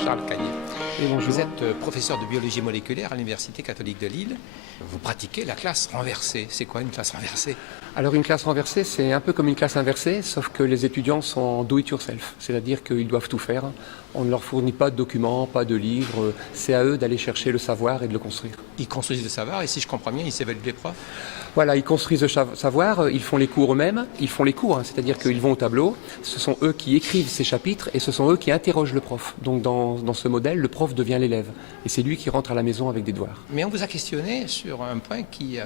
Jean-Charles Caillé. Et bonjour. Vous êtes professeur de biologie moléculaire à l'Université catholique de Lille. Vous pratiquez la classe renversée. C'est quoi une classe renversée? Alors une classe renversée, c'est un peu comme une classe inversée, sauf que les étudiants sont do it yourself, c'est-à-dire qu'ils doivent tout faire. On ne leur fournit pas de documents, pas de livres, c'est à eux d'aller chercher le savoir et de le construire. Ils construisent le savoir et si je comprends bien, ils s'évaluent les profs? Voilà, ils construisent le savoir, ils font les cours eux-mêmes, ils font les cours, c'est-à-dire qu'ils vont au tableau, ce sont eux qui écrivent ces chapitres et ce sont eux qui interrogent le prof. Donc dans ce modèle, le prof devient l'élève et c'est lui qui rentre à la maison avec des devoirs. Mais on vous a questionné sur un point qui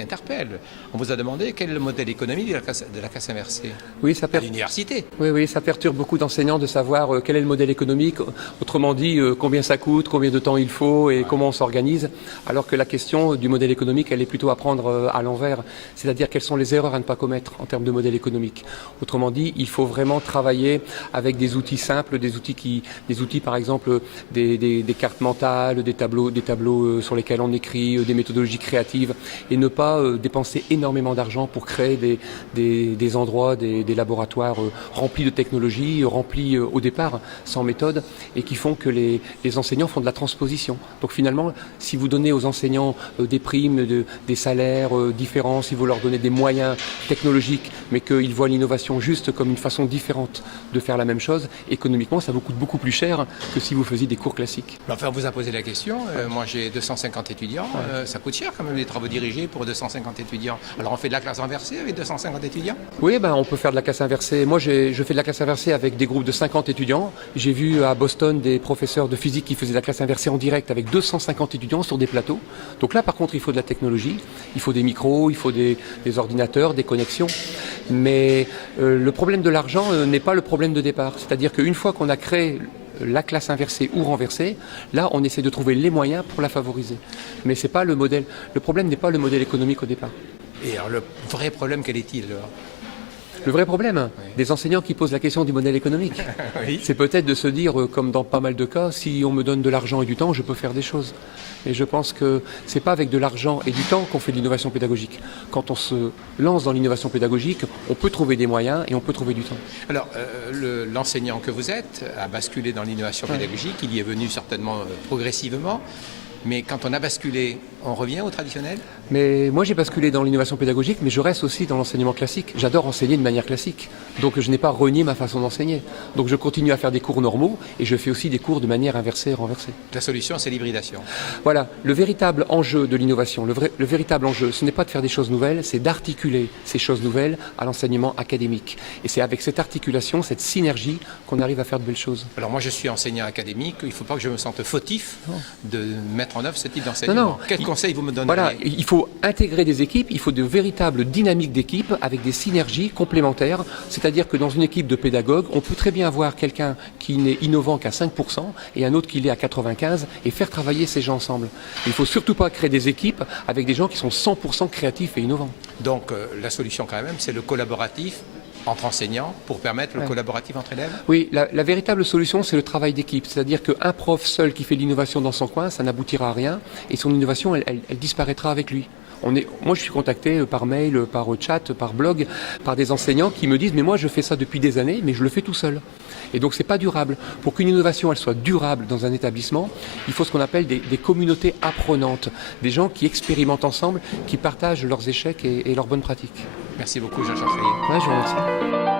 interpelle. On vous a demandé quel est le modèle économique de la classe inversée Oui, à l'université. Oui, ça perturbe beaucoup d'enseignants de savoir quel est le modèle économique, autrement dit combien ça coûte, combien de temps il faut et comment on s'organise, alors que la question du modèle économique, elle est plutôt à prendre à l'envers, c'est-à-dire quelles sont les erreurs à ne pas commettre en termes de modèle économique. Autrement dit, il faut vraiment travailler avec des outils simples, des outils par exemple des cartes mentales, des tableaux sur lesquels on écrit, des méthodologies créatives, et ne pas dépenser énormément d'argent pour créer des endroits, des laboratoires remplis de technologies, remplis au départ sans méthode, et qui font que les enseignants font de la transposition. Donc finalement, si vous donnez aux enseignants des primes, des salaires différents, si vous leur donnez des moyens technologiques, mais qu'ils voient l'innovation juste comme une façon différente de faire la même chose, économiquement, ça vous coûte beaucoup plus cher que si vous faisiez des cours classiques. Enfin, on vous a posé la question. Moi, j'ai 250 étudiants. Ça coûte cher quand même les travaux dirigés pour 250 étudiants. Alors, on fait de la classe inversée avec 250 étudiants? Oui, on peut faire de la classe inversée. Moi, je fais de la classe inversée avec des groupes de 50 étudiants. J'ai vu à Boston des professeurs de physique qui faisaient de la classe inversée en direct avec 250 étudiants sur des plateaux. Donc là, par contre, il faut de la technologie, il faut des micros, il faut des ordinateurs, des connexions. Mais le problème de l'argent n'est pas le problème de départ. C'est-à-dire qu'une fois qu'on a créé la classe inversée ou renversée, là, on essaie de trouver les moyens pour la favoriser. Mais c'est pas le modèle. Le problème n'est pas le modèle économique au départ. Et alors, le vrai problème, quel est-il alors? Le vrai problème des enseignants qui posent la question du modèle économique, Oui. c'est peut-être de se dire, comme dans pas mal de cas, si on me donne de l'argent et du temps, je peux faire des choses. Et je pense que c'est pas avec de l'argent et du temps qu'on fait de l'innovation pédagogique. Quand on se lance dans l'innovation pédagogique, on peut trouver des moyens et on peut trouver du temps. Alors, l'enseignant que vous êtes a basculé dans l'innovation pédagogique. Il y est venu certainement progressivement. Mais quand on a basculé, on revient au traditionnel? Mais moi j'ai basculé dans l'innovation pédagogique, mais je reste aussi dans l'enseignement classique. J'adore enseigner de manière classique. Donc je n'ai pas renié ma façon d'enseigner. Donc je continue à faire des cours normaux et je fais aussi des cours de manière inversée et renversée. La solution, c'est l'hybridation. Voilà, le véritable enjeu de l'innovation, le véritable enjeu, ce n'est pas de faire des choses nouvelles, c'est d'articuler ces choses nouvelles à l'enseignement académique. Et c'est avec cette articulation, cette synergie, qu'on arrive à faire de belles choses. Alors moi je suis enseignant académique, il ne faut pas que je me sente fautif de mettre en œuvre ce type d'enseignement. Non. Quel conseil vous me donneriez? Voilà, il faut intégrer des équipes, il faut de véritables dynamiques d'équipe avec des synergies complémentaires. C'est-à-dire que dans une équipe de pédagogues, on peut très bien avoir quelqu'un qui n'est innovant qu'à 5% et un autre qui l'est à 95% et faire travailler ces gens ensemble. Il ne faut surtout pas créer des équipes avec des gens qui sont 100% créatifs et innovants. Donc la solution quand même, c'est le collaboratif entre enseignants pour permettre le collaboratif entre élèves? Oui, la véritable solution, c'est le travail d'équipe. C'est-à-dire qu'un prof seul qui fait l'innovation dans son coin, ça n'aboutira à rien et son innovation, elle disparaîtra avec lui. Moi, je suis contacté par mail, par chat, par blog, par des enseignants qui me disent « mais moi, je fais ça depuis des années, mais je le fais tout seul ». Et donc, c'est pas durable. Pour qu'une innovation, elle soit durable dans un établissement, il faut ce qu'on appelle des communautés apprenantes, des gens qui expérimentent ensemble, qui partagent leurs échecs et leurs bonnes pratiques. Merci beaucoup, Jean-Charles Caillé. Ouais, je vous remercie.